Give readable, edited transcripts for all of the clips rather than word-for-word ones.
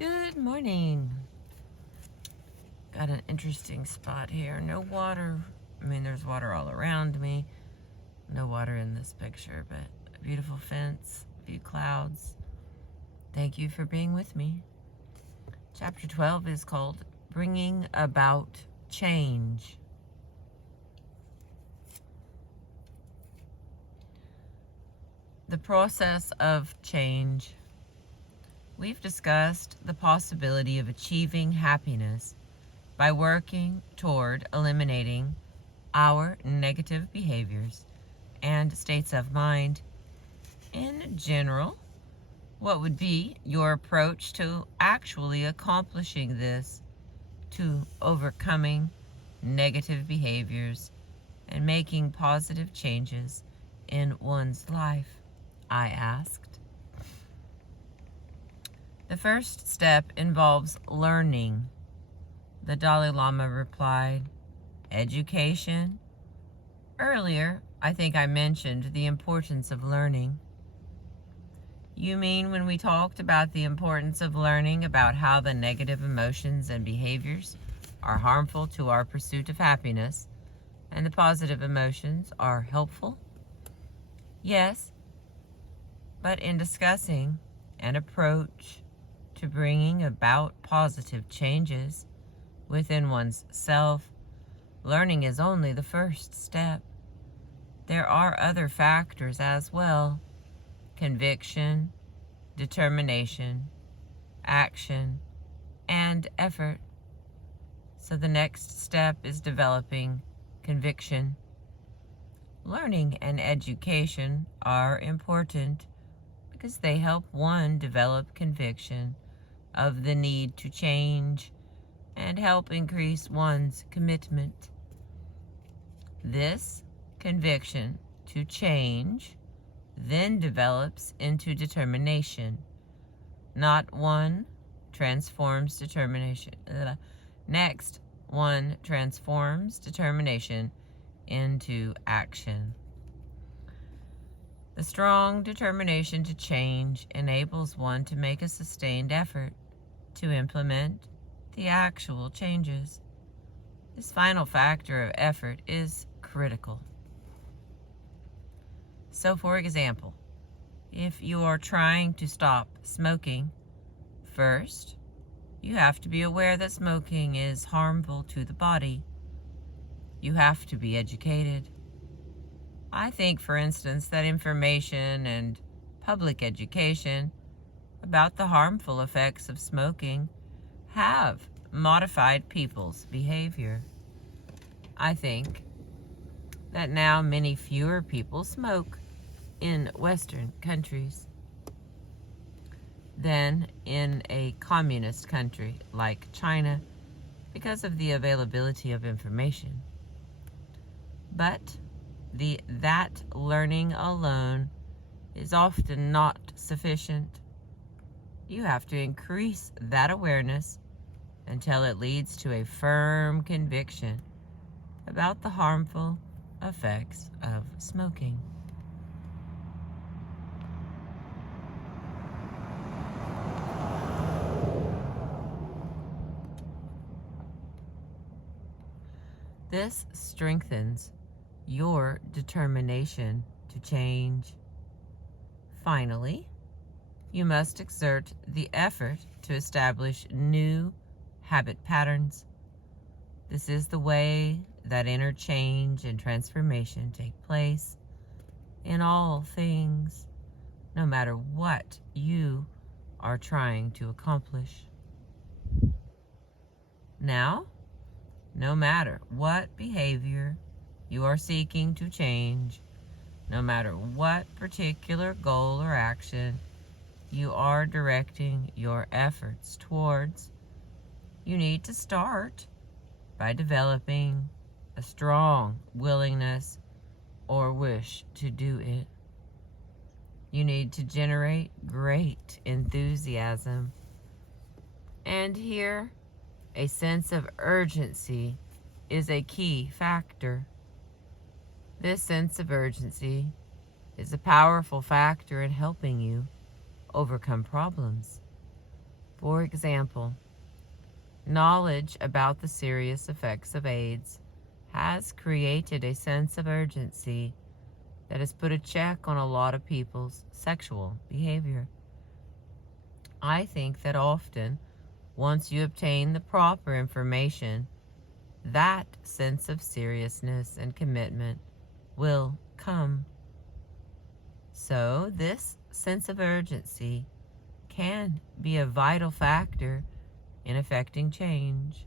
Good morning. Got an interesting spot here. No water. There's water all around me. No water in this picture, but a beautiful fence, a few clouds. Thank you for being with me. Chapter 12 is called Bringing About Change. The process of change. We've discussed the possibility of achieving happiness by working toward eliminating our negative behaviors and states of mind. In general, what would be your approach to actually accomplishing this, to overcoming negative behaviors and making positive changes in one's life? I asked. The first step involves learning. The Dalai Lama replied, education. Earlier, I think I mentioned the importance of learning. You mean when we talked about the importance of learning about how the negative emotions and behaviors are harmful to our pursuit of happiness, and the positive emotions are helpful? Yes, but in discussing an approach to bringing about positive changes within one's self, learning is only the first step. There are other factors as well: conviction, determination, action, and effort. So the next step is developing conviction. Learning and education are important because they help one develop conviction of the need to change and help increase one's commitment. This conviction to change then develops into determination. Not one transforms determination. Next, one transforms determination into action. The strong determination to change enables one to make a sustained effort to implement the actual changes. This final factor of effort is critical. So, for example, if you are trying to stop smoking, first, you have to be aware that smoking is harmful to the body. You have to be educated. I think, for instance, that information and public education about the harmful effects of smoking have modified people's behavior. I think that now many fewer people smoke in Western countries than in a communist country like China because of the availability of information. But that learning alone is often not sufficient. You have to increase that awareness until it leads to a firm conviction about the harmful effects of smoking. This strengthens your determination to change. Finally, you must exert the effort to establish new habit patterns. This is the way that inner change and transformation take place in all things, no matter what you are trying to accomplish. Now, no matter what behavior you are seeking to change, no matter what particular goal or action you are directing your efforts towards, you need to start by developing a strong willingness or wish to do it. You need to generate great enthusiasm. And here, a sense of urgency is a key factor. This sense of urgency is a powerful factor in helping you overcome problems. For example, knowledge about the serious effects of AIDS has created a sense of urgency that has put a check on a lot of people's sexual behavior. I think that often, once you obtain the proper information, that sense of seriousness and commitment will come. So, this sense of urgency can be a vital factor in affecting change.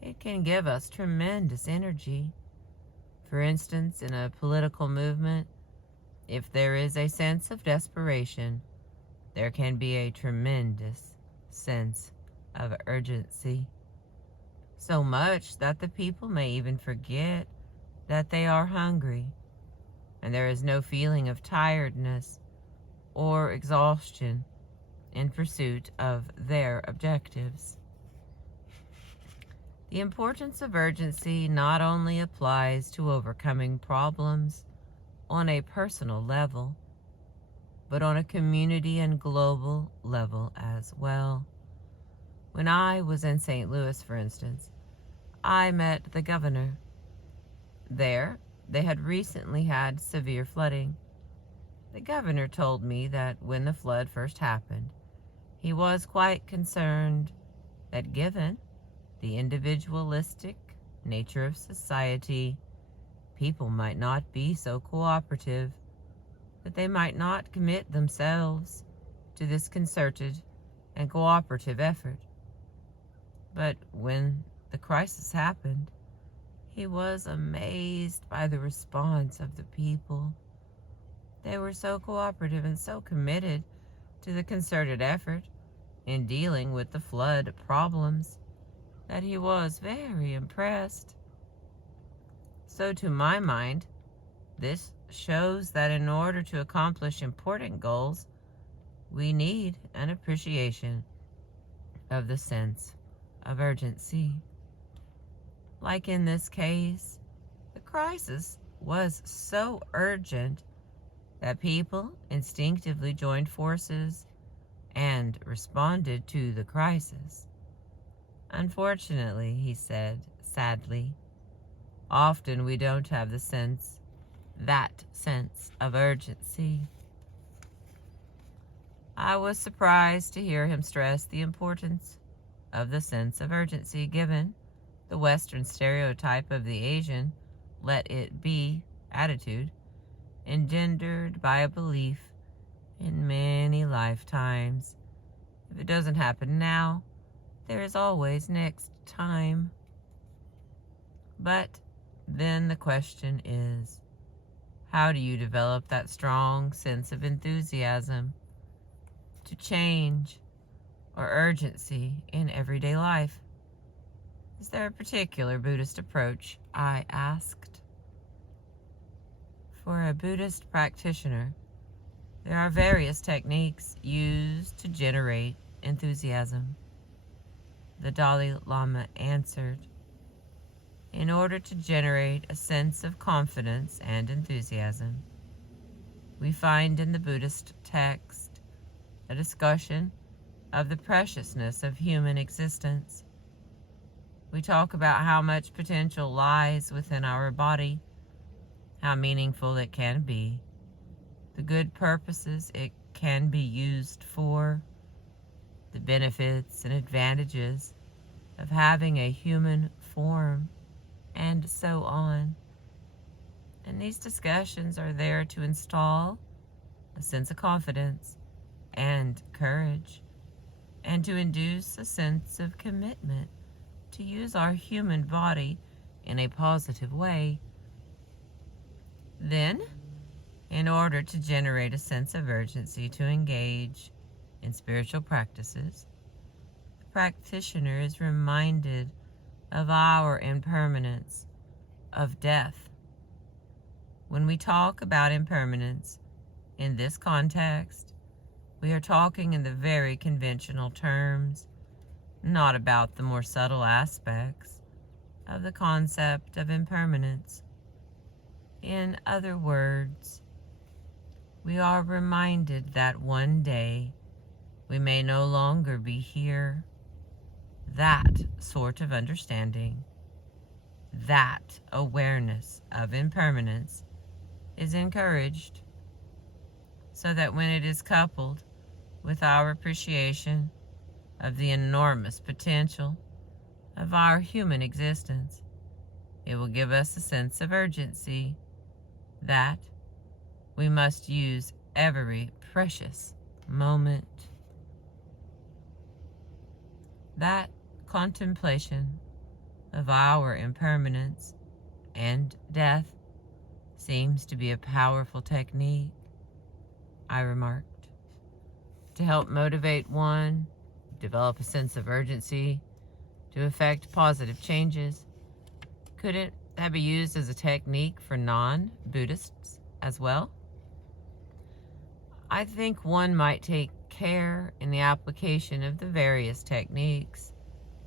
It can give us tremendous energy. For instance, in a political movement, if there is a sense of desperation, there can be a tremendous sense of urgency. So much that the people may even forget that they are hungry, and there is no feeling of tiredness or exhaustion in pursuit of their objectives. The importance of urgency not only applies to overcoming problems on a personal level, but on a community and global level as well. When I was in St. Louis, for instance, I met the governor. There, they had recently had severe flooding. The governor told me that when the flood first happened, he was quite concerned that given the individualistic nature of society, people might not be so cooperative, that they might not commit themselves to this concerted and cooperative effort. But when the crisis happened, he was amazed by the response of the people. They were so cooperative and so committed to the concerted effort in dealing with the flood problems that he was very impressed. So to my mind, this shows that in order to accomplish important goals, we need an appreciation of the sense of urgency. Like in this case, the crisis was so urgent that people instinctively joined forces and responded to the crisis. Unfortunately, he said, sadly, often we don't have that sense of urgency. I was surprised to hear him stress the importance of the sense of urgency given the Western stereotype of the Asian let it be attitude, engendered by a belief in many lifetimes. If it doesn't happen now, there is always next time. But then the question is, how do you develop that strong sense of enthusiasm to change or urgency in everyday life? Is there a particular Buddhist approach? I asked. For a Buddhist practitioner, there are various techniques used to generate enthusiasm. The Dalai Lama answered, in order to generate a sense of confidence and enthusiasm, we find in the Buddhist text a discussion of the preciousness of human existence. We talk about how much potential lies within our body, how meaningful it can be, the good purposes it can be used for, the benefits and advantages of having a human form, and so on. And these discussions are there to install a sense of confidence and courage, and to induce a sense of commitment to use our human body in a positive way. Then, in order to generate a sense of urgency to engage in spiritual practices, the practitioner is reminded of our impermanence, of death. When we talk about impermanence in this context, we are talking in the very conventional terms, not about the more subtle aspects of the concept of impermanence. In other words, we are reminded that one day we may no longer be here. That sort of understanding, that awareness of impermanence is encouraged, so that when it is coupled with our appreciation of the enormous potential of our human existence, it will give us a sense of urgency that we must use every precious moment. That contemplation of our impermanence and death seems to be a powerful technique, I remarked, to help motivate one, develop a sense of urgency, to effect positive changes. Couldn't that be used as a technique for non-Buddhists as well? I think one might take care in the application of the various techniques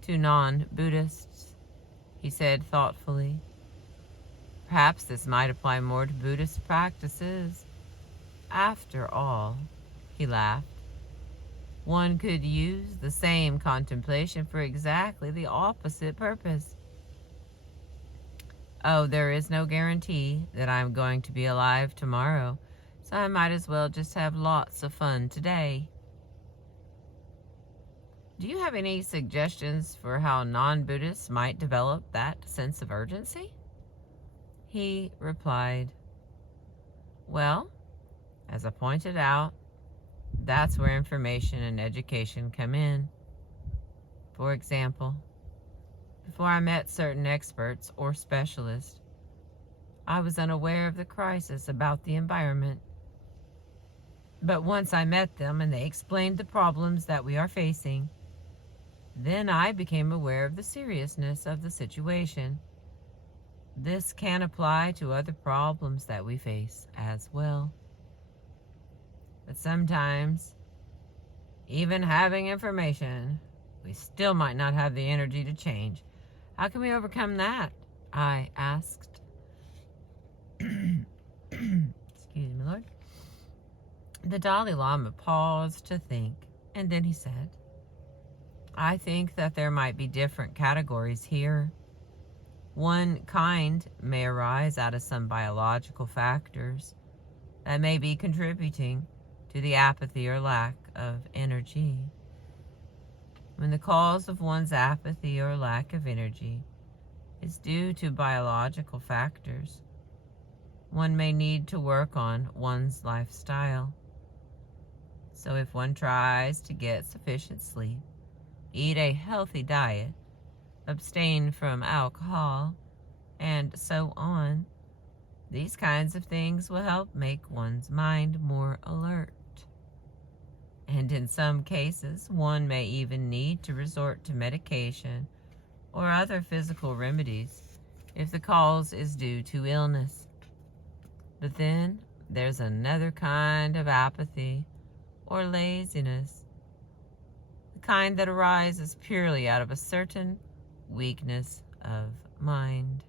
to non-Buddhists, he said thoughtfully. Perhaps this might apply more to Buddhist practices. After all, he laughed, one could use the same contemplation for exactly the opposite purpose. Oh, there is no guarantee that I'm going to be alive tomorrow, so I might as well just have lots of fun today. Do you have any suggestions for how non-Buddhists might develop that sense of urgency? He replied, well, as I pointed out, that's where information and education come in. For example, before I met certain experts or specialists, I was unaware of the crisis about the environment. But once I met them and they explained the problems that we are facing, then I became aware of the seriousness of the situation. This can apply to other problems that we face as well. But sometimes, even having information, we still might not have the energy to change. How can we overcome that? I asked. Excuse me, Lord. The Dalai Lama paused to think, and then he said, I think that there might be different categories here. One kind may arise out of some biological factors that may be contributing to the apathy or lack of energy. When the cause of one's apathy or lack of energy is due to biological factors, one may need to work on one's lifestyle. So if one tries to get sufficient sleep, eat a healthy diet, abstain from alcohol, and so on, these kinds of things will help make one's mind more alert. And in some cases, one may even need to resort to medication or other physical remedies if the cause is due to illness. But then there's another kind of apathy or laziness, the kind that arises purely out of a certain weakness of mind.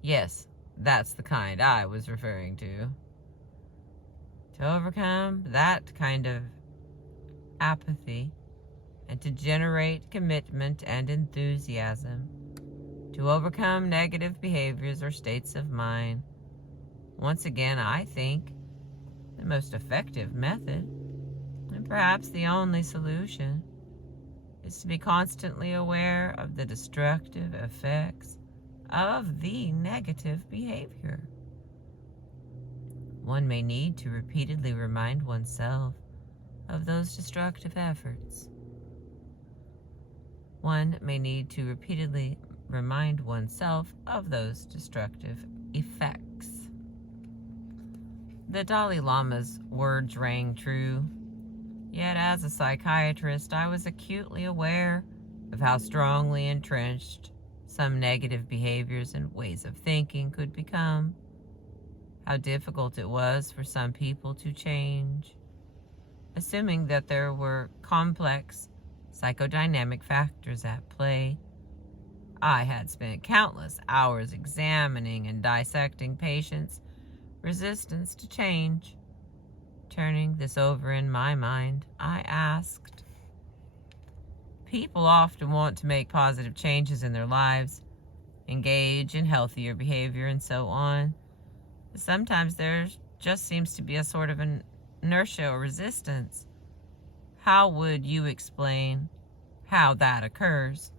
Yes, that's the kind I was referring to. To overcome that kind of apathy and to generate commitment and enthusiasm, to overcome negative behaviors or states of mind, once again, I think the most effective method, and perhaps the only solution, is to be constantly aware of the destructive effects of the negative behavior. One may need to repeatedly remind oneself of those destructive efforts. One may need to repeatedly remind oneself of those destructive effects. The Dalai Lama's words rang true, yet as a psychiatrist, I was acutely aware of how strongly entrenched some negative behaviors and ways of thinking could become, how difficult it was for some people to change, assuming that there were complex psychodynamic factors at play. I had spent countless hours examining and dissecting patients' resistance to change. Turning this over in my mind, I asked, people often want to make positive changes in their lives, engage in healthier behavior, and so on. But sometimes there just seems to be a sort of an inertia or resistance. How would you explain how that occurs?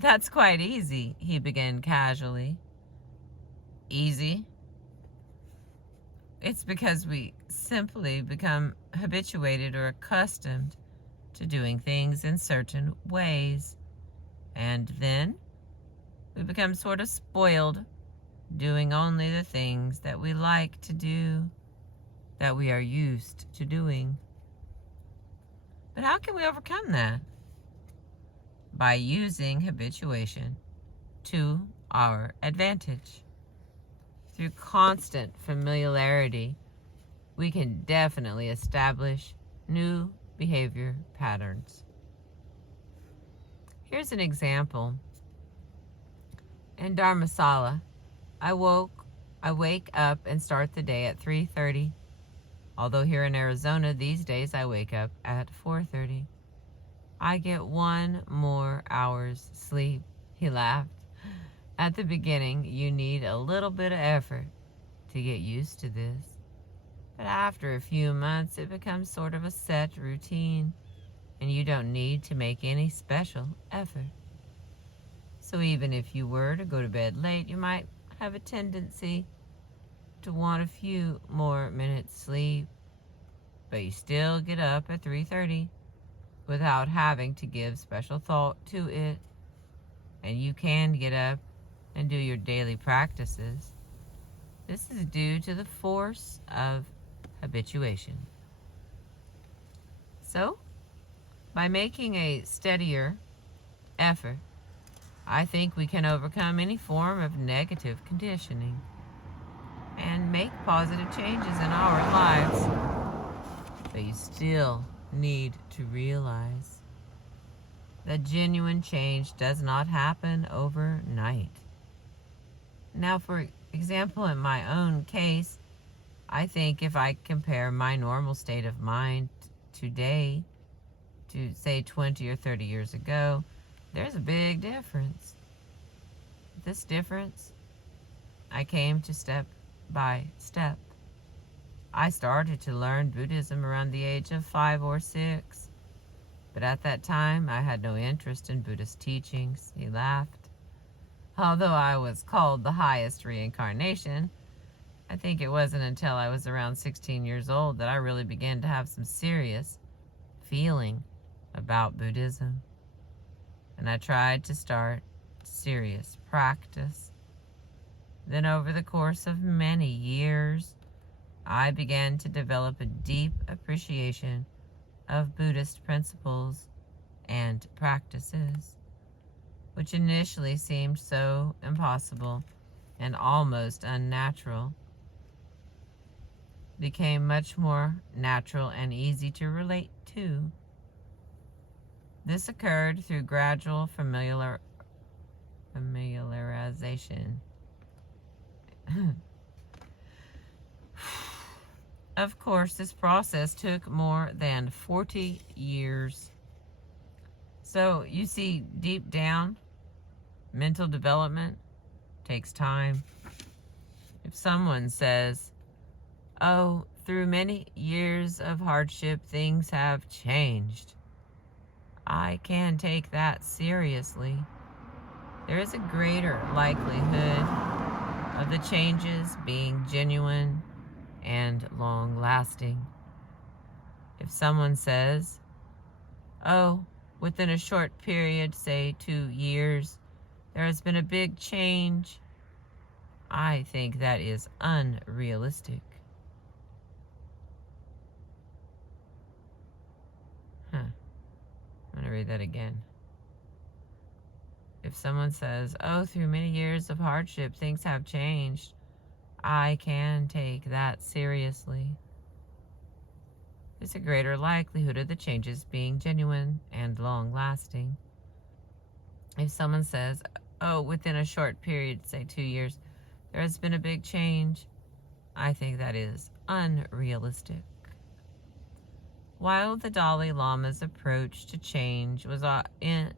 That's quite easy, he began casually. Easy? It's because we simply become habituated or accustomed to doing things in certain ways. And then we become sort of spoiled, doing only the things that we like to do, that we are used to doing. But how can we overcome that? By using habituation to our advantage. Through constant familiarity, we can definitely establish new behavior patterns. Here's an example. In Dharmasala, I wake up and start the day at 3:30. Although here in Arizona these days I wake up at 4:30. I get 1 more hour's sleep, he laughed. At the beginning, you need a little bit of effort to get used to this. But after a few months, it becomes sort of a set routine, and you don't need to make any special effort. So even if you were to go to bed late, you might have a tendency to want a few more minutes sleep, but you still get up at 3:30 without having to give special thought to it, and you can get up and do your daily practices. This is due to the force of habituation. So, by making a steadier effort, I think we can overcome any form of negative conditioning and make positive changes in our lives. But you still need to realize that genuine change does not happen overnight. Now, for example, in my own case, I think if I compare my normal state of mind today to, say, 20 or 30 years ago, there's a big difference. This difference, I came to step by step. I started to learn Buddhism around the age of 5 or 6, but at that time I had no interest in Buddhist teachings, he laughed. Although I was called the highest reincarnation, I think it wasn't until I was around 16 years old that I really began to have some serious feeling about Buddhism. And I tried to start serious practice. Then over the course of many years, I began to develop a deep appreciation of Buddhist principles and practices, which initially seemed so impossible and almost unnatural, became much more natural and easy to relate to. This occurred through gradual familiarization. Of course, this process took more than 40 years. So, you see, deep down, mental development takes time. If someone says, "Oh, through many years of hardship, things have changed," I can take that seriously. There is a greater likelihood of the changes being genuine and long-lasting. If someone says, "Oh, within a short period, say 2 years, there has been a big change," I think that is unrealistic. I'm going to read that again. If someone says, "Oh, through many years of hardship, things have changed," I can take that seriously. There's a greater likelihood of the changes being genuine and long-lasting. If someone says, "Oh, within a short period, say 2 years, there has been a big change," I think that is unrealistic. While the Dalai Lama's approach to change was hang on,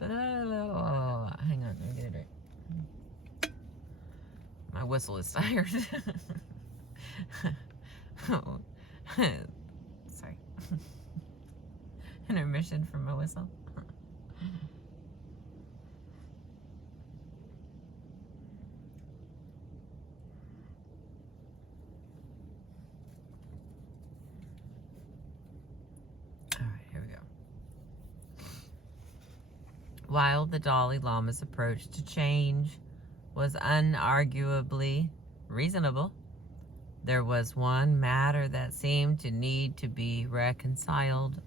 let me get it right. My whistle is tired. Oh, sorry. Intermission from my whistle. While the Dalai Lama's approach to change was unarguably reasonable, there was one matter that seemed to need to be reconciled.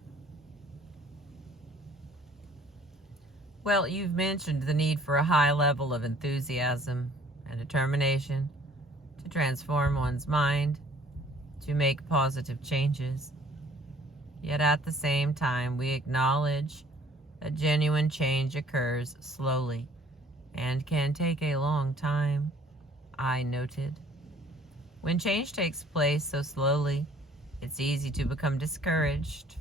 Well, you've mentioned the need for a high level of enthusiasm and determination to transform one's mind, to make positive changes. Yet at the same time, we acknowledge that genuine change occurs slowly and can take a long time, I noted. When change takes place so slowly, it's easy to become discouraged.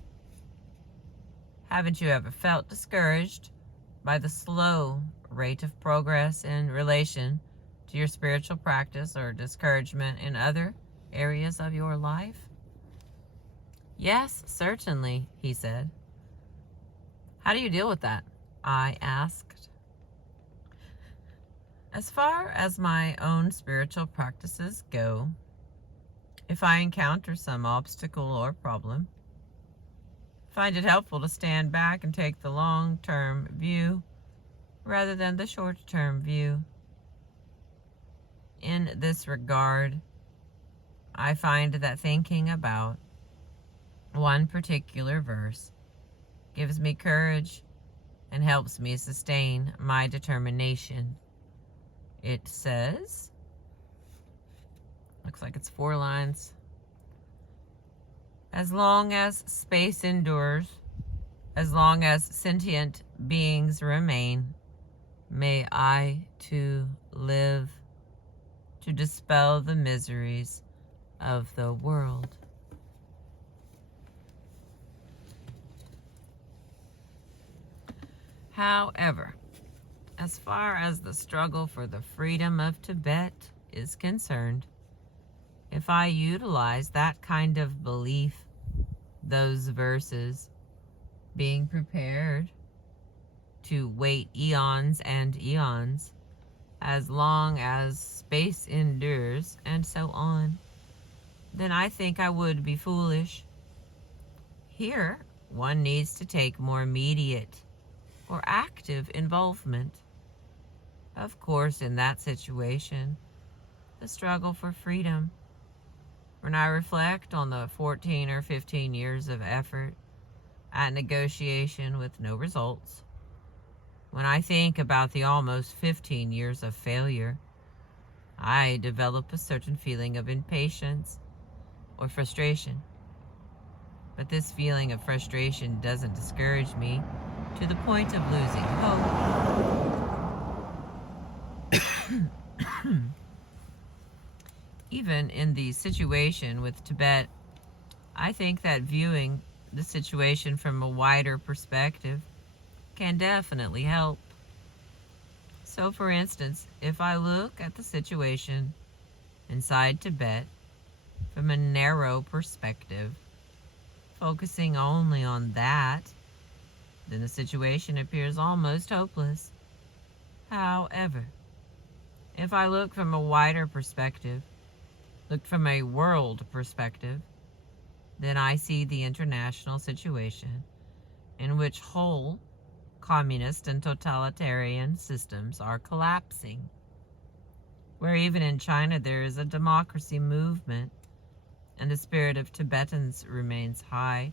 Haven't you ever felt discouraged by the slow rate of progress in relation to your spiritual practice, or discouragement in other areas of your life? Yes, certainly, he said. How do you deal with that? I asked. As far as my own spiritual practices go, if I encounter some obstacle or problem, I find it helpful to stand back and take the long-term view rather than the short-term view. In this regard, I find that thinking about one particular verse gives me courage and helps me sustain my determination. It says, looks like it's 4 lines, as long as space endures, as long as sentient beings remain, may I too live to dispel the miseries of the world. However, as far as the struggle for the freedom of Tibet is concerned, if I utilize that kind of belief, those verses, being prepared to wait eons and eons, as long as space endures, and so on, then I think I would be foolish. Here, one needs to take more immediate or active involvement. Of course, in that situation, the struggle for freedom, when I reflect on the 14 or 15 years of effort at negotiation with no results, when I think about the almost 15 years of failure, I develop a certain feeling of impatience or frustration. But this feeling of frustration doesn't discourage me to the point of losing hope. Even in the situation with Tibet, I think that viewing the situation from a wider perspective can definitely help. So, for instance, if I look at the situation inside Tibet from a narrow perspective, focusing only on that, then the situation appears almost hopeless. However, if I look from a wider perspective, look from a world perspective, then I see the international situation in which whole communist and totalitarian systems are collapsing, where even in China there is a democracy movement and the spirit of Tibetans remains high.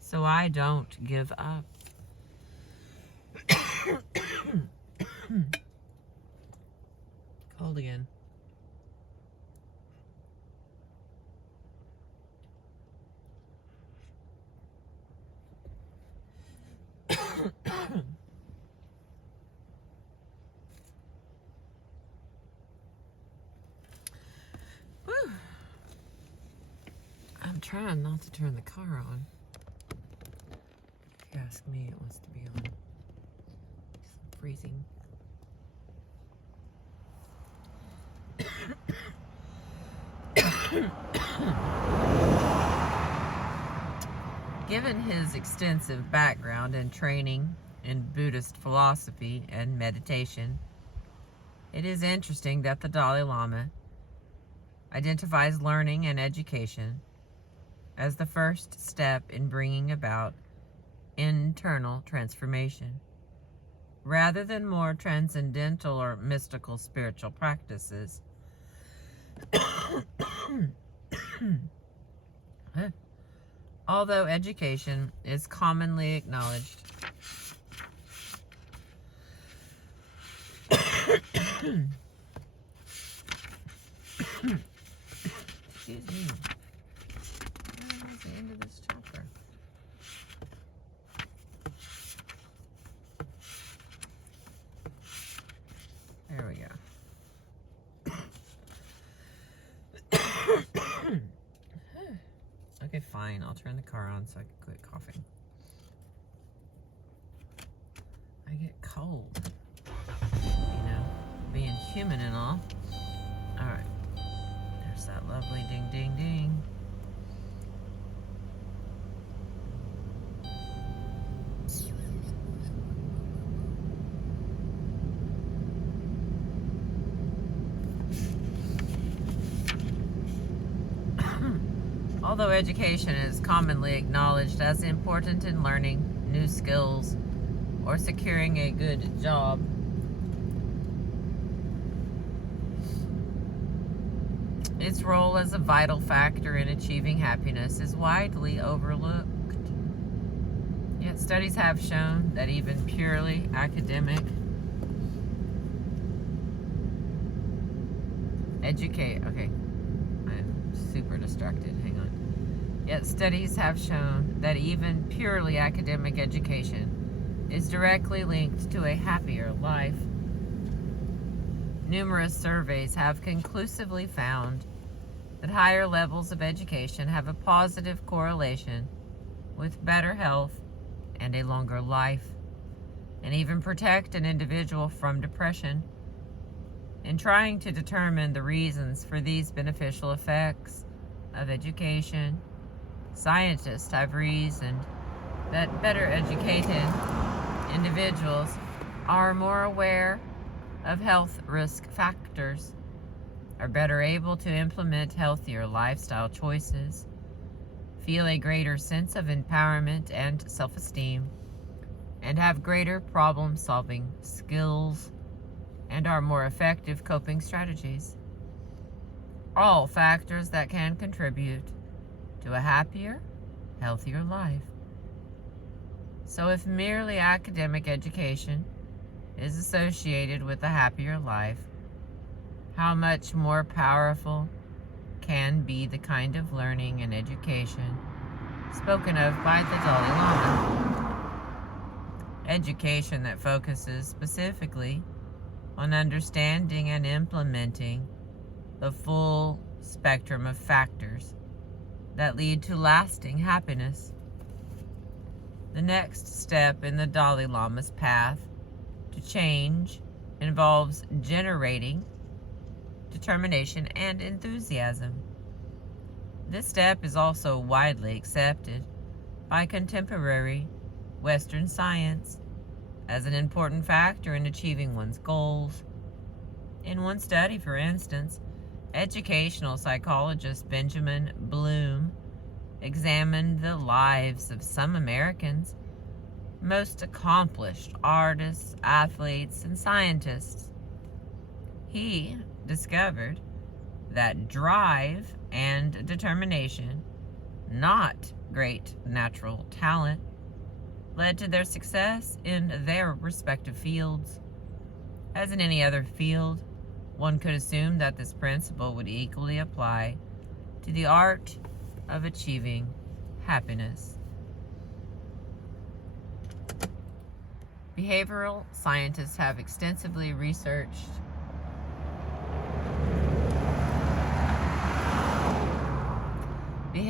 So I don't give up. Cold again. trying not to turn the car on. If you ask me, it wants to be on. It's freezing. Given his extensive background and training in Buddhist philosophy and meditation, it is interesting that the Dalai Lama identifies learning and education as the first step in bringing about internal transformation, rather than more transcendental or mystical spiritual practices. Although education is commonly acknowledged excuse me. Where's the end of this chopper? There we go. Okay, fine. I'll turn the car on so I can quit coughing. I get cold. You know, being human and all. Alright. There's that lovely ding, ding, ding. Although education is commonly acknowledged as important in learning new skills or securing a good job, its role as a vital factor in achieving happiness is widely overlooked. Yet studies have shown that even purely academic okay, I'm super distracted, hang on. Yet studies have shown that even purely academic education is directly linked to a happier life. Numerous surveys have conclusively found that higher levels of education have a positive correlation with better health and a longer life, and even protect an individual from depression. In trying to determine the reasons for these beneficial effects of education, scientists have reasoned that better educated individuals are more aware of health risk factors, are better able to implement healthier lifestyle choices, feel a greater sense of empowerment and self-esteem, and have greater problem-solving skills, and are more effective coping strategies. All factors that can contribute to a happier, healthier life. So if merely academic education is associated with a happier life, how much more powerful can be the kind of learning and education spoken of by the Dalai Lama? Education that focuses specifically on understanding and implementing the full spectrum of factors that lead to lasting happiness. The next step in the Dalai Lama's path to change involves generating determination and enthusiasm. This step is also widely accepted by contemporary Western science as an important factor in achieving one's goals. In one study, for instance, educational psychologist Benjamin Bloom examined the lives of some Americans' most accomplished artists, athletes, and scientists. He discovered that drive and determination, not great natural talent, led to their success in their respective fields. As in any other field, one could assume that this principle would equally apply to the art of achieving happiness. Behavioral scientists have extensively researched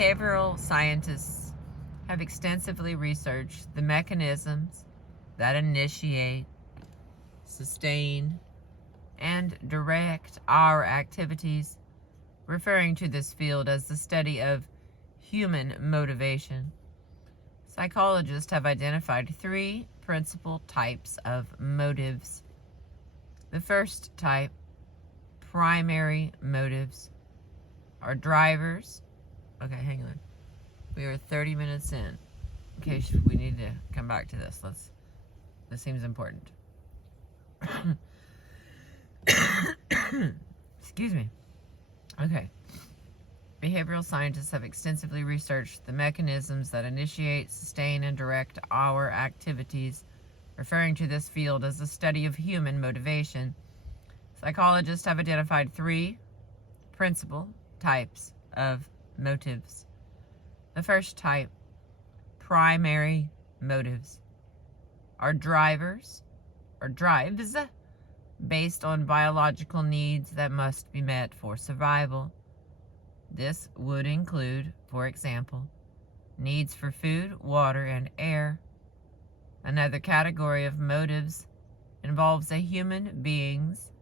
Behavioral scientists have extensively researched the mechanisms that initiate, sustain, and direct our activities, referring to this field as the study of human motivation. Psychologists have identified 3 principal types of motives. The first type, primary motives, are drivers. Okay, hang on. We are 30 minutes in case we need to come back to this. This seems important. Excuse me. Okay. Behavioral scientists have extensively researched the mechanisms that initiate, sustain, and direct our activities, referring to this field as the study of human motivation. Psychologists have identified 3 principal types of motives. The first type, primary motives, are drivers or drives based on biological needs that must be met for survival. This would include, for example, needs for food, water, and air. Another category of motives involves a human being's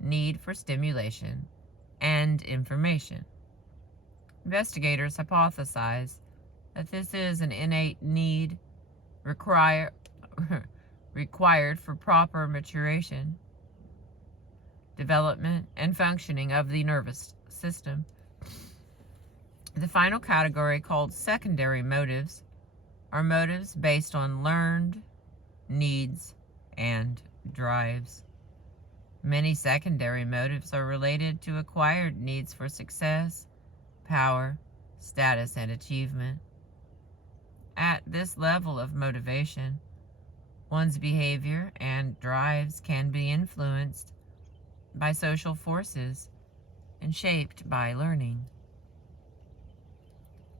need for stimulation and information. Investigators hypothesize that this is an innate need required for proper maturation, development, and functioning of the nervous system. The final category, called secondary motives, are motives based on learned needs and drives. Many secondary motives are related to acquired needs for success, power, status, and achievement. At this level of motivation, one's behavior and drives can be influenced by social forces and shaped by learning.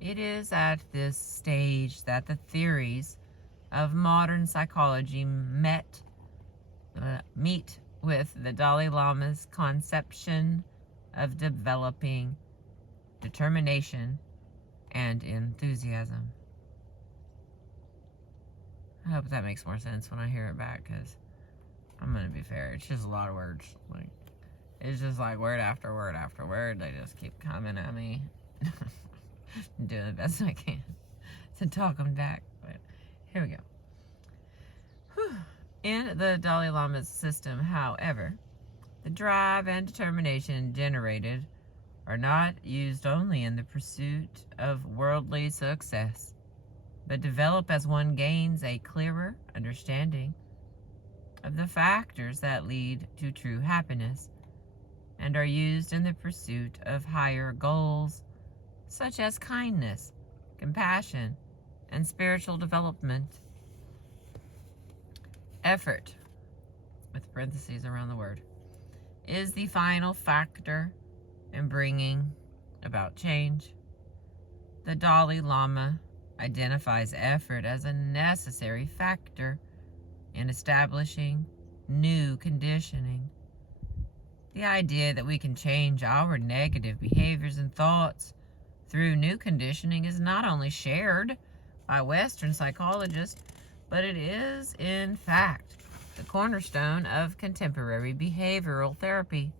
It is at this stage that the theories of modern psychology meet with the Dalai Lama's conception of developing determination and enthusiasm. I hope that makes more sense when I hear it back, because I'm going to be fair, it's just a lot of words. It's just like word after word after word. They just keep coming at me. I'm doing the best I can to talk them back, but here we go. Whew. In the Dalai Lama's system, however, the drive and determination generated are not used only in the pursuit of worldly success, but develop as one gains a clearer understanding of the factors that lead to true happiness, and are used in the pursuit of higher goals, such as kindness, compassion, and spiritual development. Effort, with parentheses around the word, is the final factor in bringing about change. The Dalai Lama identifies effort as a necessary factor in establishing new conditioning. The idea that we can change our negative behaviors and thoughts through new conditioning is not only shared by Western psychologists, but it is, in fact, the cornerstone of contemporary behavioral therapy.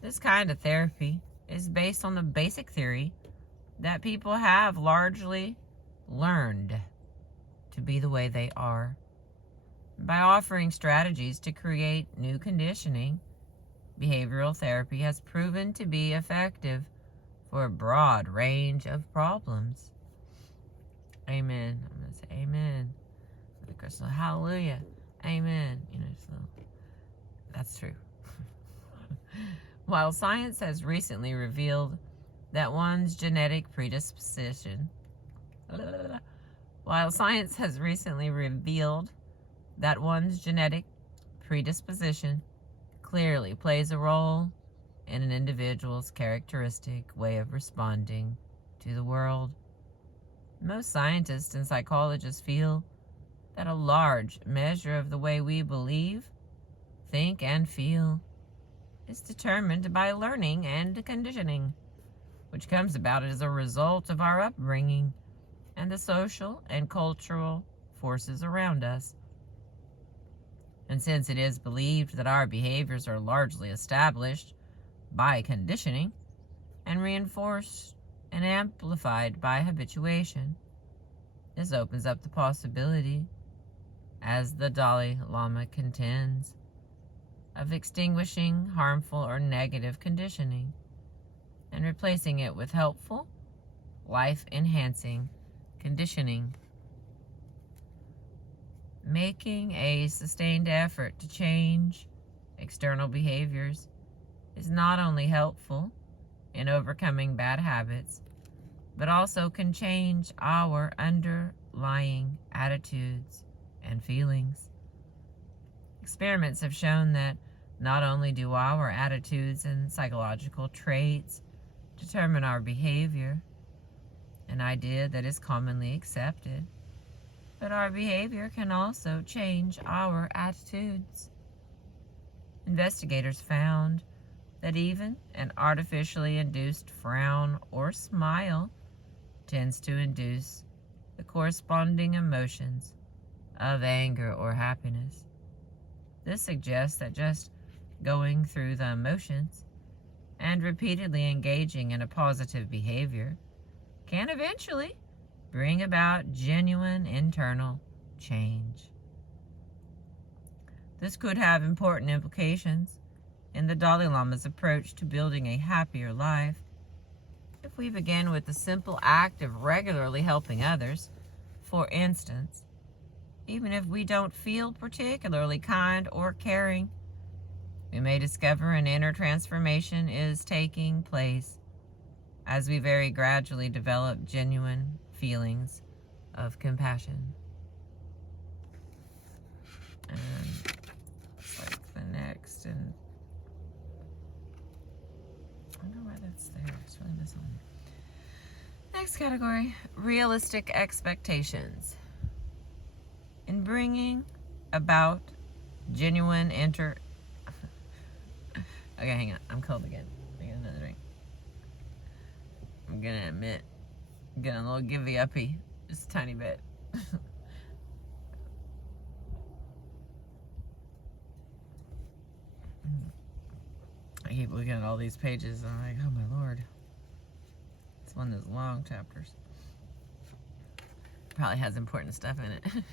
This kind of therapy is based on the basic theory that people have largely learned to be the way they are. By offering strategies to create new conditioning, behavioral therapy has proven to be effective for a broad range of problems. Amen. I'm going to say amen. For the Crystal, hallelujah. Amen. So that's true. While science has recently revealed that one's genetic predisposition clearly plays a role in an individual's characteristic way of responding to the world, most scientists and psychologists feel that a large measure of the way we believe, think, and feel is determined by learning and conditioning, which comes about as a result of our upbringing and the social and cultural forces around us. And since it is believed that our behaviors are largely established by conditioning and reinforced and amplified by habituation, this opens up the possibility, as the Dalai Lama contends, of extinguishing harmful or negative conditioning and replacing it with helpful, life-enhancing conditioning. Making a sustained effort to change external behaviors is not only helpful in overcoming bad habits, but also can change our underlying attitudes and feelings. Experiments have shown that not only do our attitudes and psychological traits determine our behavior, an idea that is commonly accepted, but our behavior can also change our attitudes. Investigators found that even an artificially induced frown or smile tends to induce the corresponding emotions of anger or happiness. This suggests that just going through the emotions and repeatedly engaging in a positive behavior can eventually bring about genuine internal change. This could have important implications in the Dalai Lama's approach to building a happier life. If we begin with the simple act of regularly helping others, for instance, even if we don't feel particularly kind or caring, we may discover an inner transformation is taking place as we very gradually develop genuine feelings of compassion. And it's like the next, and I don't know why that's there. It's really missing. Next category, realistic expectations. In bringing about genuine Okay, hang on. I'm cold again. I get another drink. I'm gonna admit, I'm getting a little givey uppy, just a tiny bit. I keep looking at all these pages and I'm like, oh my lord. It's one of those long chapters. Probably has important stuff in it.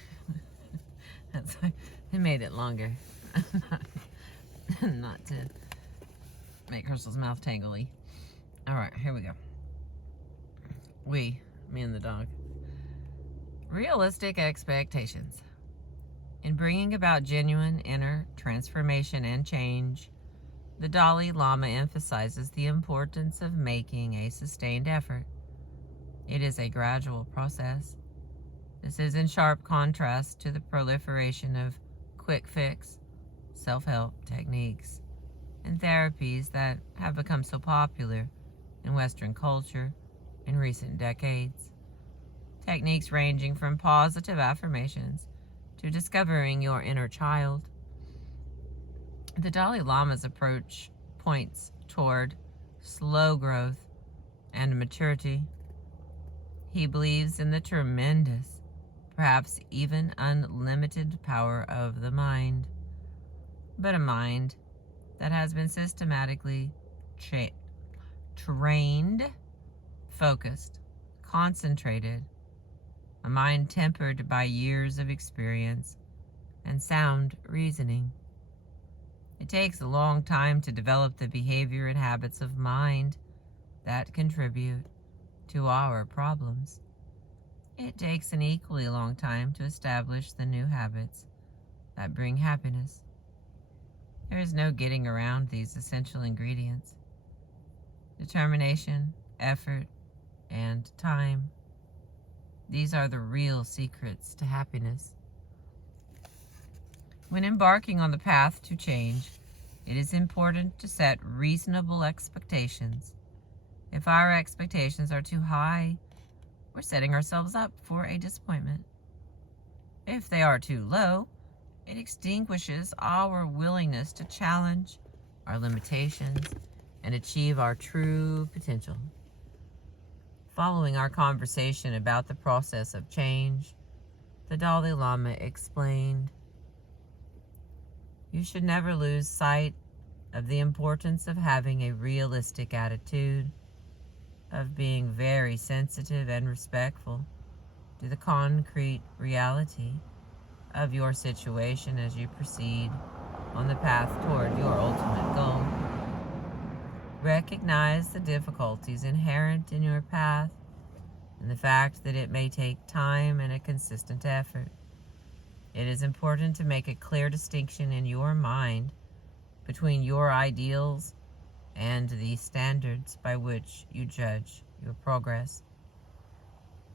That's why they made it longer. Not to make Crystal's mouth tangly. Alright, here we go. Me and the dog. Realistic expectations. In bringing about genuine inner transformation and change, the Dalai Lama emphasizes the importance of making a sustained effort. It is a gradual process. This is in sharp contrast to the proliferation of quick fix, self-help techniques and therapies that have become so popular in Western culture in recent decades. Techniques ranging from positive affirmations to discovering your inner child. The Dalai Lama's approach points toward slow growth and maturity. He believes in the tremendous, perhaps even unlimited power of the mind, but a mind that has been systematically trained, focused, concentrated, a mind tempered by years of experience and sound reasoning. It takes a long time to develop the behavior and habits of mind that contribute to our problems. It takes an equally long time to establish the new habits that bring happiness. There is no getting around these essential ingredients: determination, effort, and time. These are the real secrets to happiness. When embarking on the path to change, it is important to set reasonable expectations. If our expectations are too high, we're setting ourselves up for a disappointment. If they are too low, it extinguishes our willingness to challenge our limitations and achieve our true potential. Following our conversation about the process of change, the Dalai Lama explained, "You should never lose sight of the importance of having a realistic attitude, of being very sensitive and respectful to the concrete reality of your situation as you proceed on the path toward your ultimate goal. Recognize the difficulties inherent in your path and the fact that it may take time and a consistent effort. It is important to make a clear distinction in your mind between your ideals and the standards by which you judge your progress.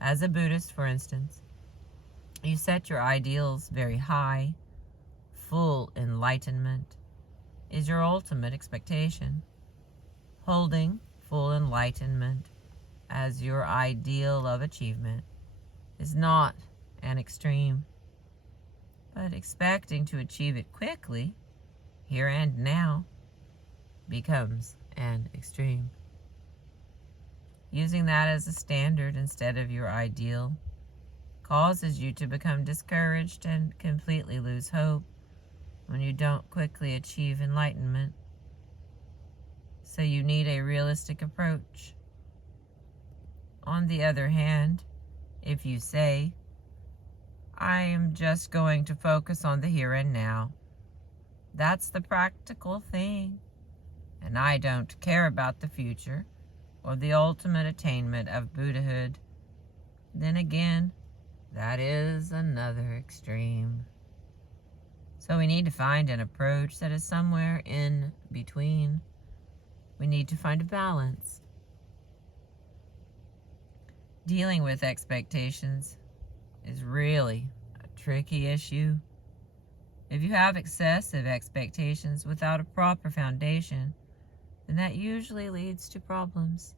As a Buddhist, for instance, you set your ideals very high. Full enlightenment is your ultimate expectation. Holding full enlightenment as your ideal of achievement is not an extreme, but expecting to achieve it quickly, here and now, becomes an extreme. Using that as a standard instead of your ideal causes you to become discouraged and completely lose hope when you don't quickly achieve enlightenment. So you need a realistic approach. On the other hand, if you say, "I am just going to focus on the here and now, that's the practical thing, and I don't care about the future or the ultimate attainment of Buddhahood," then again, that is another extreme. So we need to find an approach that is somewhere in between. We need to find a balance. Dealing with expectations is really a tricky issue. If you have excessive expectations without a proper foundation, then that usually leads to problems.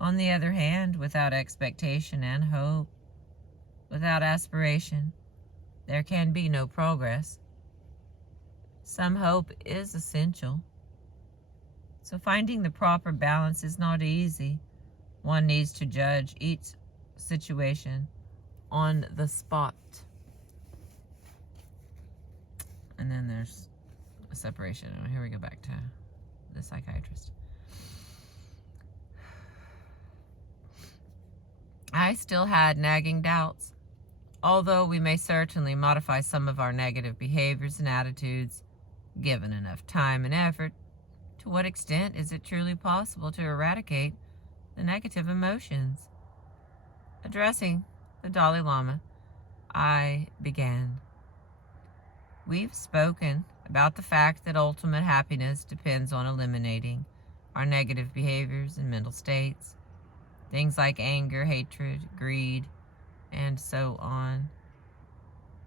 On the other hand, without expectation and hope, without aspiration, there can be no progress. Some hope is essential. So finding the proper balance is not easy. One needs to judge each situation on the spot. And then there's a separation. Oh, here we go back to the psychiatrist. I still had nagging doubts. Although we may certainly modify some of our negative behaviors and attitudes, given enough time and effort, to what extent is it truly possible to eradicate the negative emotions? Addressing the Dalai Lama, I began, "We've spoken about the fact that ultimate happiness depends on eliminating our negative behaviors and mental states, things like anger, hatred, greed, and so on."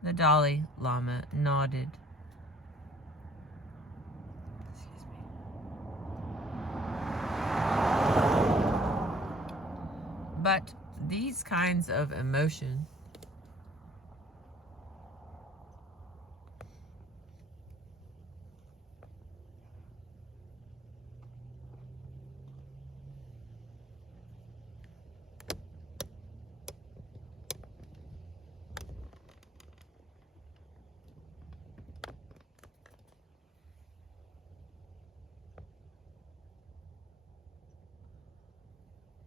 The Dalai Lama nodded. But these kinds of emotion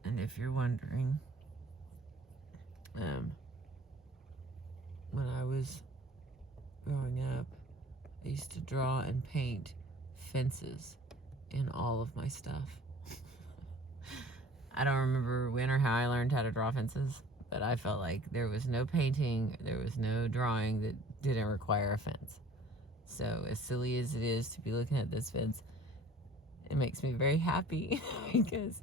and if you're wondering, when I was growing up, I used to draw and paint fences in all of my stuff. I don't remember when or how I learned how to draw fences, but I felt like there was no painting, there was no drawing that didn't require a fence. So as silly as it is to be looking at this fence, it makes me very happy because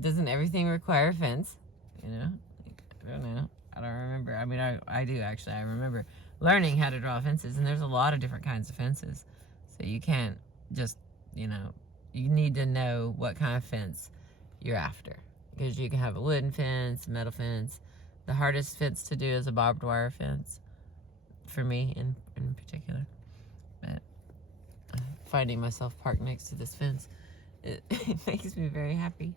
doesn't everything require a fence? You know? I don't know. I don't remember. I mean, I do actually. I remember learning how to draw fences, and there's a lot of different kinds of fences. So you can't just, you need to know what kind of fence you're after. Because you can have a wooden fence, metal fence. The hardest fence to do is a barbed wire fence, for me in particular. But finding myself parked next to this fence, it makes me very happy.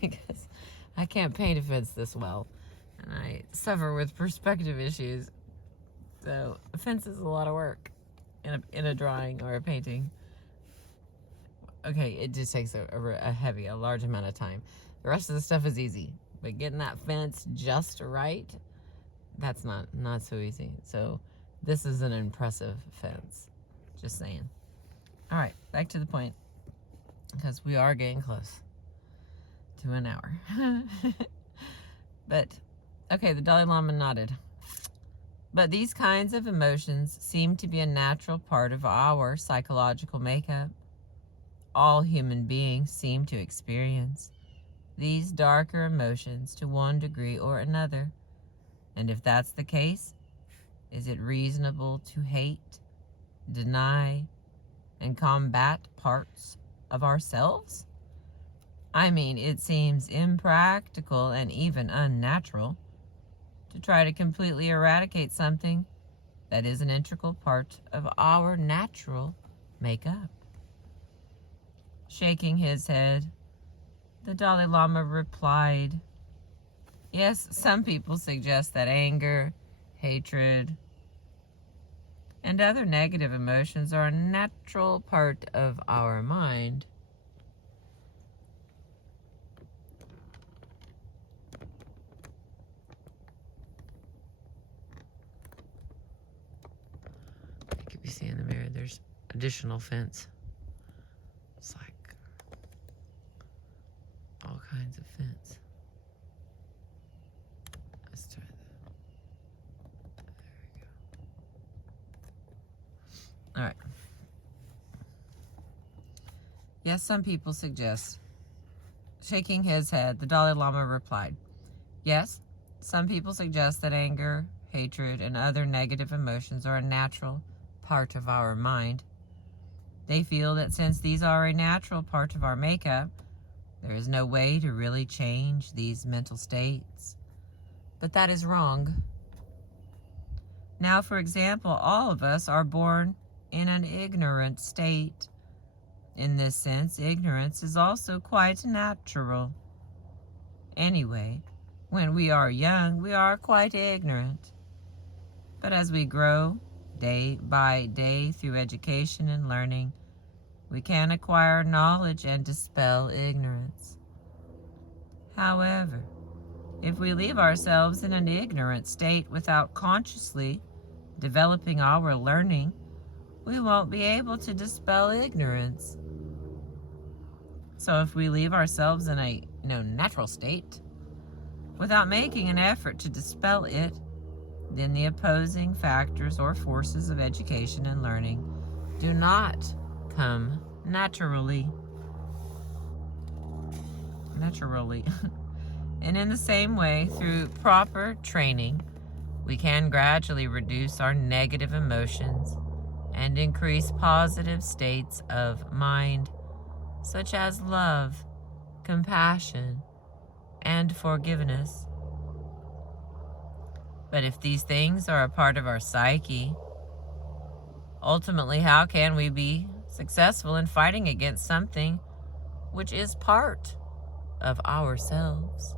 because I can't paint a fence this well, and I suffer with perspective issues. So a fence is a lot of work in a drawing or a painting. Okay, it just takes a large amount of time. The rest of the stuff is easy, but getting that fence just right, that's not so easy. So this is an impressive fence. Just saying. All right, back to the point, because we are getting close to an hour. But, okay, the Dalai Lama nodded. But these kinds of emotions seem to be a natural part of our psychological makeup. All human beings seem to experience these darker emotions to one degree or another. And if that's the case, is it reasonable to hate, deny, and combat parts of ourselves? I mean, it seems impractical and even unnatural to try to completely eradicate something that is an integral part of our natural makeup. Shaking his head, the Dalai Lama replied, yes, some people suggest that anger, hatred, and other negative emotions are a natural part of our mind. I could be seeing in the mirror, there's additional fence. It's like all kinds of fence. Let's try that. There we go. All right. Yes, some people suggest. Shaking his head, the Dalai Lama replied, yes, some people suggest that anger, hatred, and other negative emotions are a natural part of our mind. They feel that since these are a natural part of our makeup, there is no way to really change these mental states. But that is wrong. Now, for example, all of us are born in an ignorant state. In this sense, ignorance is also quite natural. Anyway, when we are young, we are quite ignorant. But as we grow, day by day, through education and learning, we can acquire knowledge and dispel ignorance. However, if we leave ourselves in an ignorant state without consciously developing our learning, we won't be able to dispel ignorance. So if we leave ourselves in a natural state without making an effort to dispel it, then the opposing factors or forces of education and learning do not come naturally. And in the same way, through proper training, we can gradually reduce our negative emotions and increase positive states of mind, such as love, compassion, and forgiveness. But if these things are a part of our psyche, ultimately, how can we be successful in fighting against something which is part of ourselves?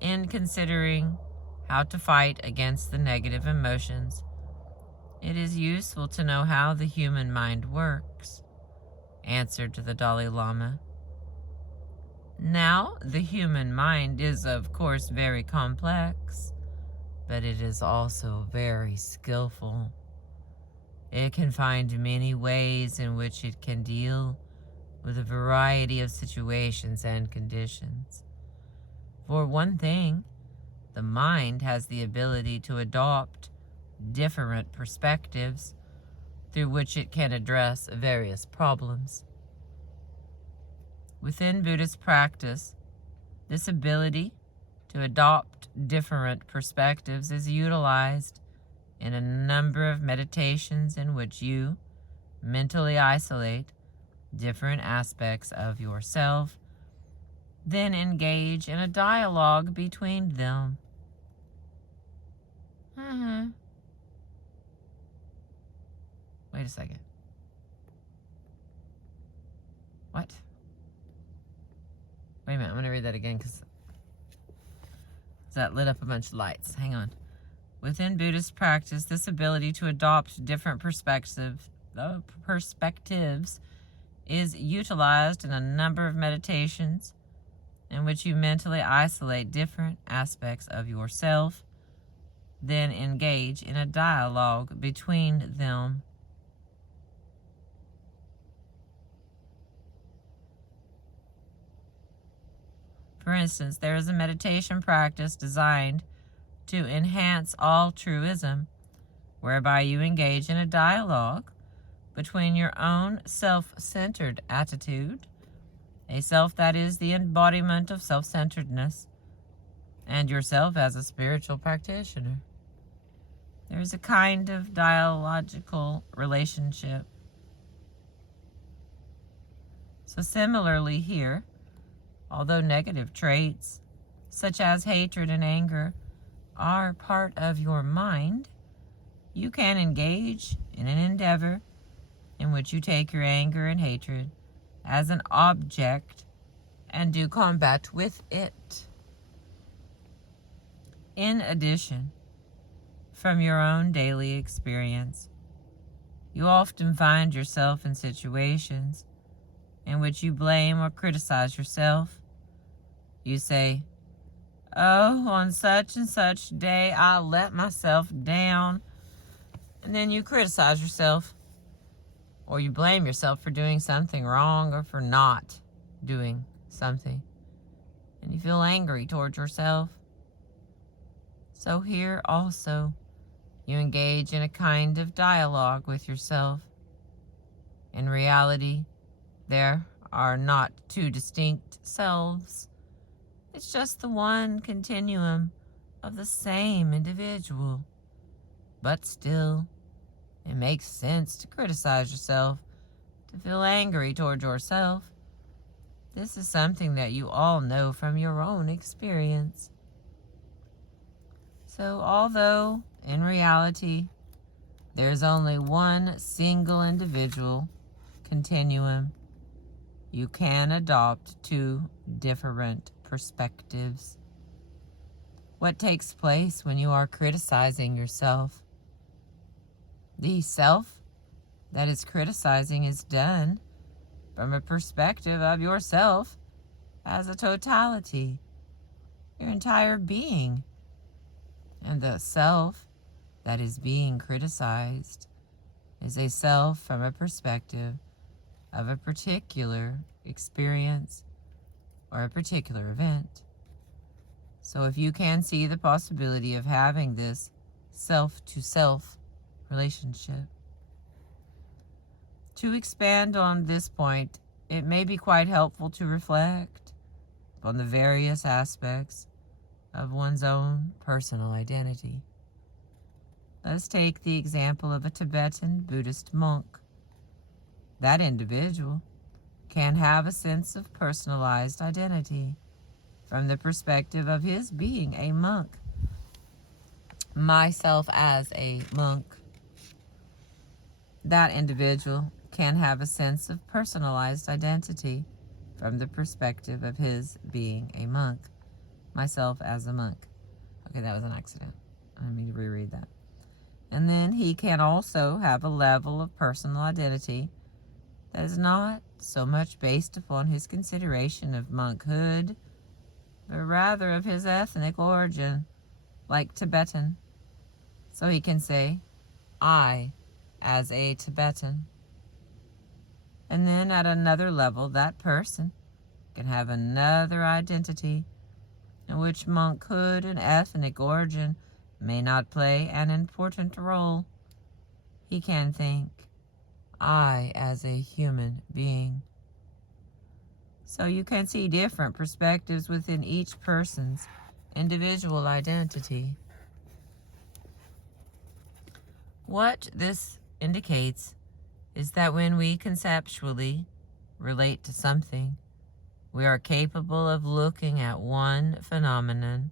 In considering how to fight against the negative emotions, it is useful to know how the human mind works, answered the Dalai Lama. Now, the human mind is, of course, very complex, but it is also very skillful. It can find many ways in which it can deal with a variety of situations and conditions. For one thing, the mind has the ability to adopt different perspectives through which it can address various problems. Within Buddhist practice, this ability to adopt different perspectives is utilized in a number of meditations in which you mentally isolate different aspects of yourself, then engage in a dialogue between them. Wait a second. What? Wait a minute, I'm going to read that again because that lit up a bunch of lights. Hang on. Within Buddhist practice, this ability to adopt different perspectives is utilized in a number of meditations in which you mentally isolate different aspects of yourself, then engage in a dialogue between them. For instance, there is a meditation practice designed to enhance altruism, whereby you engage in a dialogue between your own self-centered attitude, a self that is the embodiment of self-centeredness, and yourself as a spiritual practitioner. There is a kind of dialogical relationship. So similarly here, although negative traits, such as hatred and anger, are part of your mind, you can engage in an endeavor in which you take your anger and hatred as an object and do combat with it. In addition, from your own daily experience, you often find yourself in situations in which you blame or criticize yourself. You say, "Oh, on such and such day, I let myself down." And then you criticize yourself, or you blame yourself for doing something wrong or for not doing something. And you feel angry towards yourself. So here also, you engage in a kind of dialogue with yourself. In reality, there are not two distinct selves. It's just the one continuum of the same individual. But still, it makes sense to criticize yourself, to feel angry toward yourself. This is something that you all know from your own experience. So although, in reality, there's only one single individual continuum, you can adopt two different perspectives. What takes place when you are criticizing yourself? The self that is criticizing is done from a perspective of yourself as a totality, your entire being. And the self that is being criticized is a self from a perspective of a particular experience or a particular event. So if you can see the possibility of having this self-to-self relationship. To expand on this point, it may be quite helpful to reflect on the various aspects of one's own personal identity. Let's take the example of a Tibetan Buddhist monk. That individual can have a sense of personalized identity from the perspective of his being a monk. Myself as a monk. That individual can have a sense of personalized identity from the perspective of his being a monk. Myself as a monk. Okay, that was an accident. I didn't mean to reread that. And then he can also have a level of personal identity that is not so much based upon his consideration of monkhood, but rather of his ethnic origin, like Tibetan. So he can say, "I, as a Tibetan." And then at another level, that person can have another identity in which monkhood and ethnic origin may not play an important role. He can think, "I as a human being." So you can see different perspectives within each person's individual identity. What this indicates is that when we conceptually relate to something, we are capable of looking at one phenomenon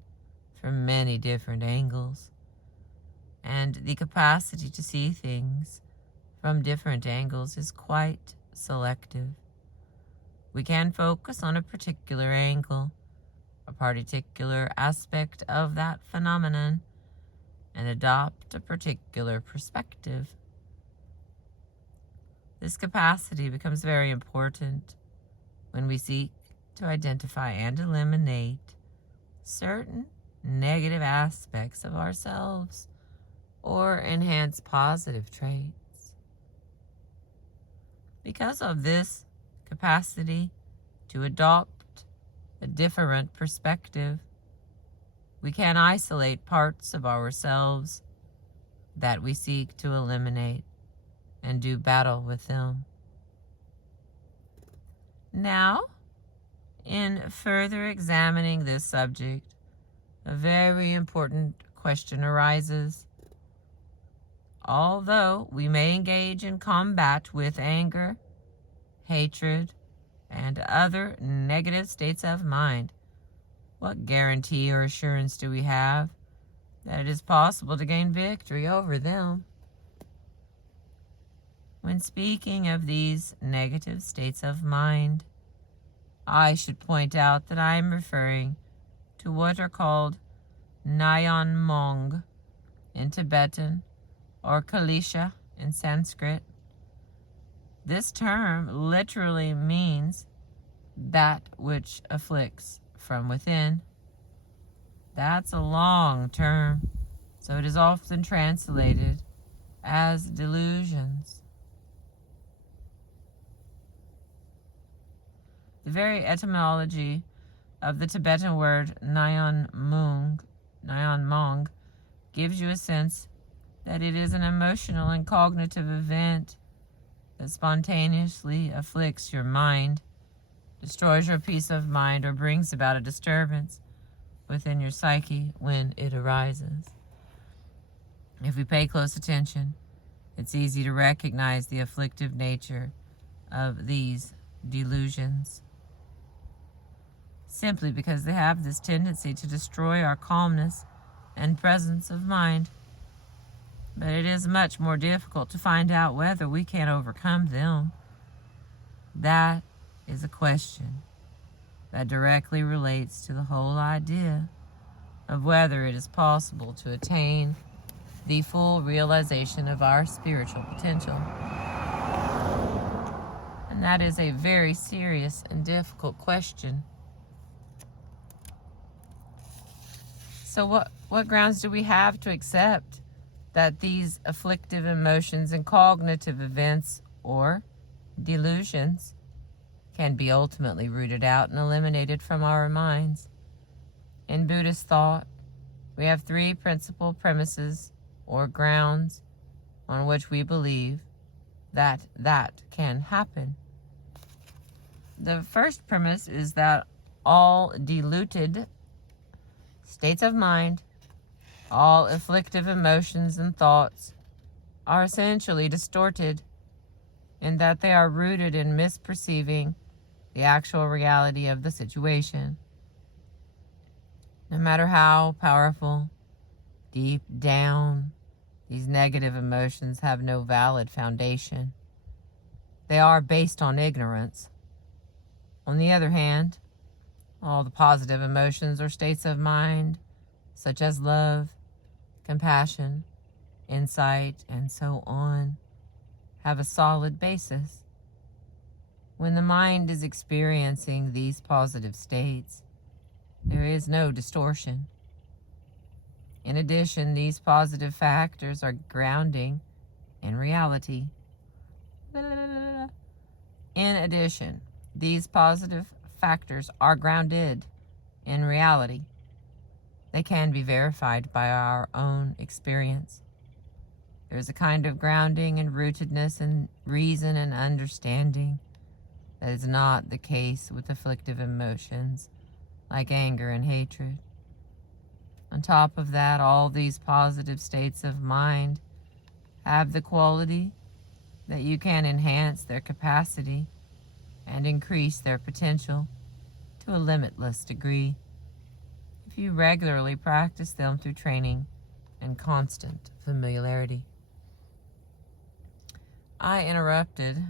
from many different angles, and the capacity to see things from different angles is quite selective. We can focus on a particular angle, a particular aspect of that phenomenon, and adopt a particular perspective. This capacity becomes very important when we seek to identify and eliminate certain negative aspects of ourselves or enhance positive traits. Because of this capacity to adopt a different perspective, we can isolate parts of ourselves that we seek to eliminate and do battle with them. Now, in further examining this subject, a very important question arises. Although we may engage in combat with anger, hatred, and other negative states of mind, what guarantee or assurance do we have that it is possible to gain victory over them? When speaking of these negative states of mind, I should point out that I am referring to what are called Nyan Mong in Tibetan or Kalisha in Sanskrit. This term literally means that which afflicts from within. That's a long term, so it is often translated as delusions. The very etymology of the Tibetan word Nyan Mong, gives you a sense that it is an emotional and cognitive event that spontaneously afflicts your mind, destroys your peace of mind, or brings about a disturbance within your psyche when it arises. If we pay close attention, it's easy to recognize the afflictive nature of these delusions, simply because they have this tendency to destroy our calmness and presence of mind. But it is much more difficult to find out whether we can overcome them. That is a question that directly relates to the whole idea of whether it is possible to attain the full realization of our spiritual potential. And that is a very serious and difficult question. So what grounds do we have to accept that these afflictive emotions and cognitive events, or delusions, can be ultimately rooted out and eliminated from our minds? In Buddhist thought, we have three principal premises or grounds on which we believe that can happen. The first premise is that all diluted states of mind, all afflictive emotions and thoughts, are essentially distorted in that they are rooted in misperceiving the actual reality of the situation. No matter how powerful, deep down, these negative emotions have no valid foundation. They are based on ignorance. On the other hand, all the positive emotions or states of mind, such as love, compassion, insight, and so on, have a solid basis. When the mind is experiencing these positive states, there is no distortion. In addition, these positive factors are grounding in reality. In addition, these positive factors are grounded in reality. They can be verified by our own experience. There's a kind of grounding and rootedness in reason and understanding that is not the case with afflictive emotions like anger and hatred. On top of that, all these positive states of mind have the quality that you can enhance their capacity and increase their potential to a limitless degree if you regularly practice them through training and constant familiarity. I interrupted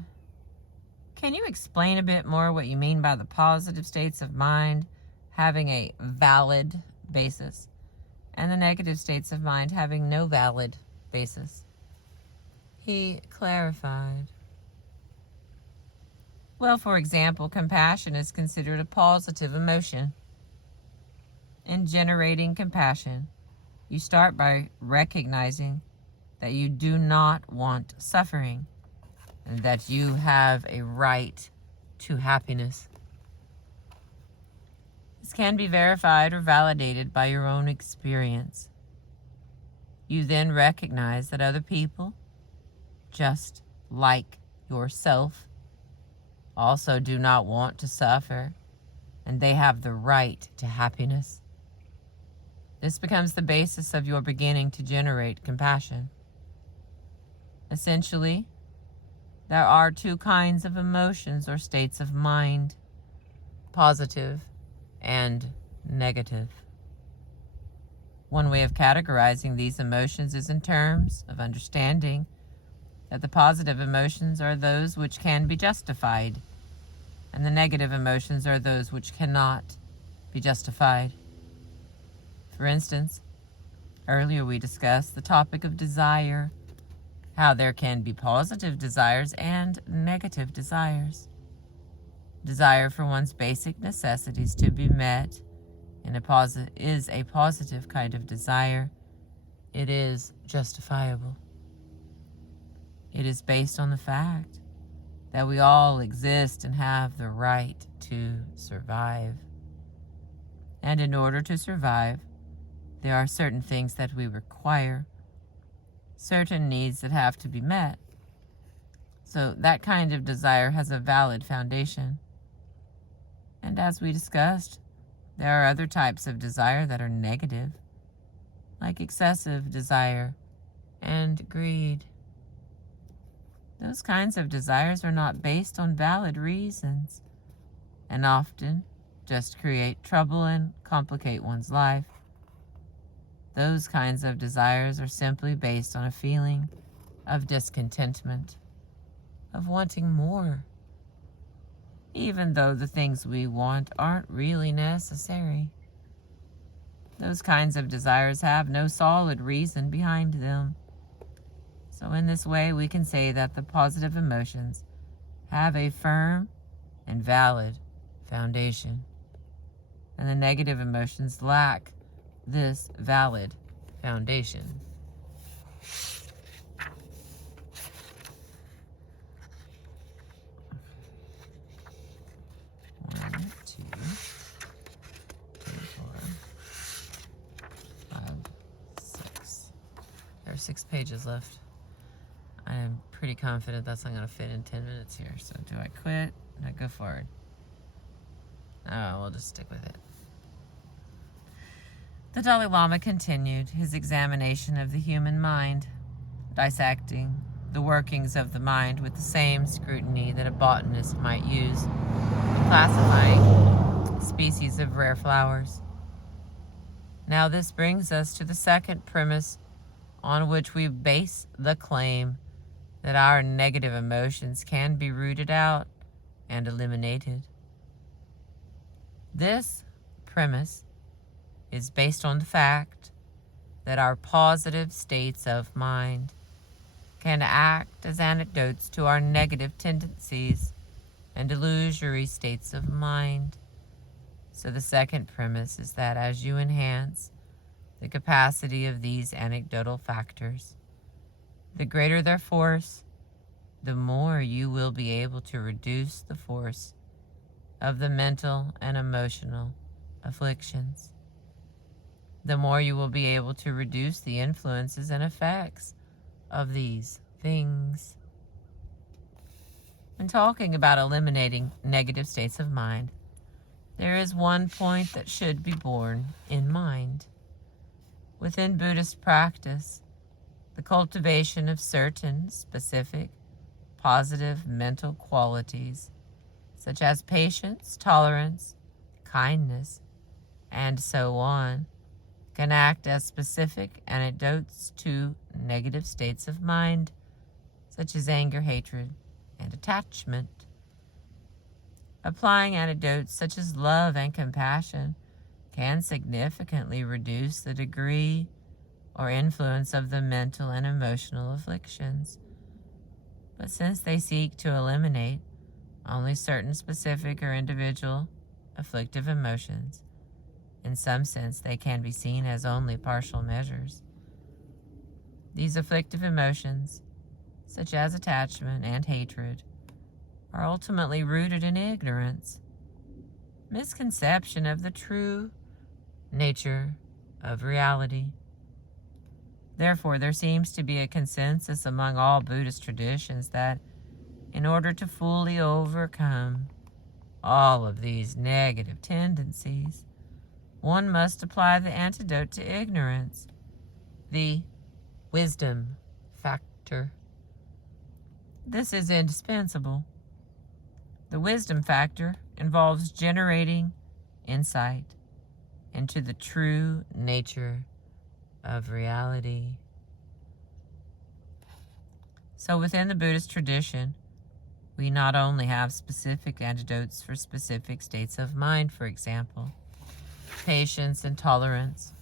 Can you explain a bit more what you mean by the positive states of mind having a valid basis and the negative states of mind having no valid basis? He clarified. Well, for example, compassion is considered a positive emotion. In generating compassion, you start by recognizing that you do not want suffering and that you have a right to happiness. This can be verified or validated by your own experience. You then recognize that other people, just like yourself, also do not want to suffer, and they have the right to happiness. This becomes the basis of your beginning to generate compassion. Essentially, there are two kinds of emotions or states of mind, positive and negative. One way of categorizing these emotions is in terms of understanding that the positive emotions are those which can be justified, and the negative emotions are those which cannot be justified. For instance, earlier we discussed the topic of desire, how there can be positive desires and negative desires. Desire for one's basic necessities to be met is a positive kind of desire. It is justifiable. It is based on the fact that we all exist and have the right to survive. And in order to survive, there are certain things that we require, certain needs that have to be met. So that kind of desire has a valid foundation. And as we discussed, there are other types of desire that are negative, like excessive desire and greed. Those kinds of desires are not based on valid reasons and often just create trouble and complicate one's life. Those kinds of desires are simply based on a feeling of discontentment, of wanting more, even though the things we want aren't really necessary. Those kinds of desires have no solid reason behind them. So in this way, we can say that the positive emotions have a firm and valid foundation, and the negative emotions lack this valid foundation. One, two, three, 4, 5, 6. There are 6 pages left. I am pretty confident that's not going to fit in 10 minutes here. So do I quit? Do I go forward? Oh, we'll just stick with it. The Dalai Lama continued his examination of the human mind, dissecting the workings of the mind with the same scrutiny that a botanist might use in classifying species of rare flowers. Now this brings us to the second premise on which we base the claim that our negative emotions can be rooted out and eliminated. This premise is based on the fact that our positive states of mind can act as antidotes to our negative tendencies and illusory states of mind. So the second premise is that as you enhance the capacity of these anecdotal factors, the greater their force, the more you will be able to reduce the force of the mental and emotional afflictions. The more you will be able to reduce the influences and effects of these things. When talking about eliminating negative states of mind, there is one point that should be borne in mind. Within Buddhist practice, the cultivation of certain specific positive mental qualities, such as patience, tolerance, kindness, and so on, can act as specific antidotes to negative states of mind, such as anger, hatred, and attachment. Applying antidotes such as love and compassion can significantly reduce the degree or influence of the mental and emotional afflictions. But since they seek to eliminate only certain specific or individual afflictive emotions, in some sense they can be seen as only partial measures. These afflictive emotions, such as attachment and hatred, are ultimately rooted in ignorance, misconception of the true nature of reality. Therefore, there seems to be a consensus among all Buddhist traditions that in order to fully overcome all of these negative tendencies, one must apply the antidote to ignorance, the wisdom factor. This is indispensable. The wisdom factor involves generating insight into the true nature of reality. So within the Buddhist tradition, we not only have specific antidotes for specific states of mind, for example, patience and tolerance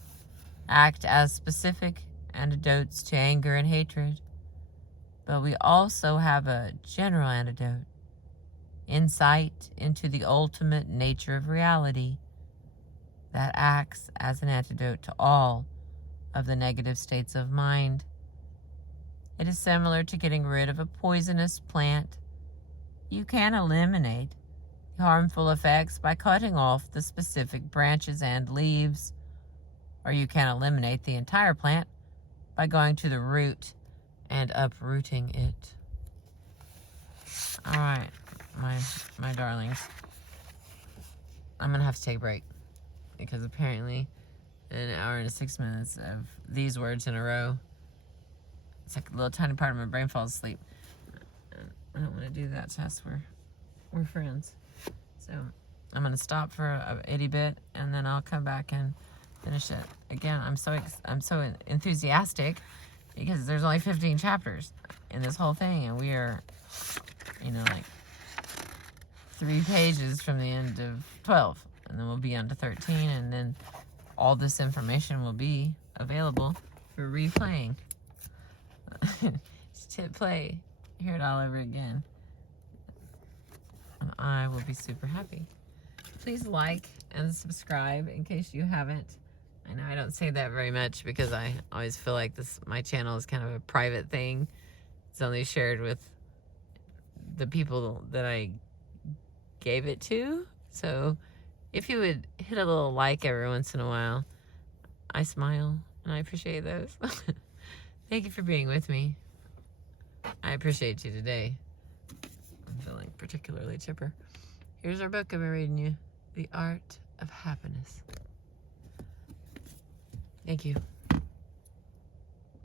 act as specific antidotes to anger and hatred, but we also have a general antidote, insight into the ultimate nature of reality, that acts as an antidote to all of the negative states of mind. It is similar to getting rid of a poisonous plant. You can eliminate the harmful effects by cutting off the specific branches and leaves, or you can eliminate the entire plant by going to the root and uprooting it. All right, my darlings, I'm gonna have to take a break because apparently an hour and 6 minutes of these words in a row, it's like a little tiny part of my brain falls asleep. I don't want to do that, Tess. We're friends. So I'm gonna stop for a itty bit, and then I'll come back and finish it. Again, I'm so enthusiastic because there's only 15 chapters in this whole thing, and we are, like 3 pages from the end of 12, and then we'll be on to 13, and then all this information will be available for replaying. Just hit play, hear it all over again, and I will be super happy. Please like and subscribe in case you haven't. I know I don't say that very much because I always feel like my channel is kind of a private thing. It's only shared with the people that I gave it to. So if you would hit a little like every once in a while, I smile and I appreciate those. Thank you for being with me. I appreciate you today. I'm feeling particularly chipper. Here's our book I've been reading you, The Art of Happiness. Thank you.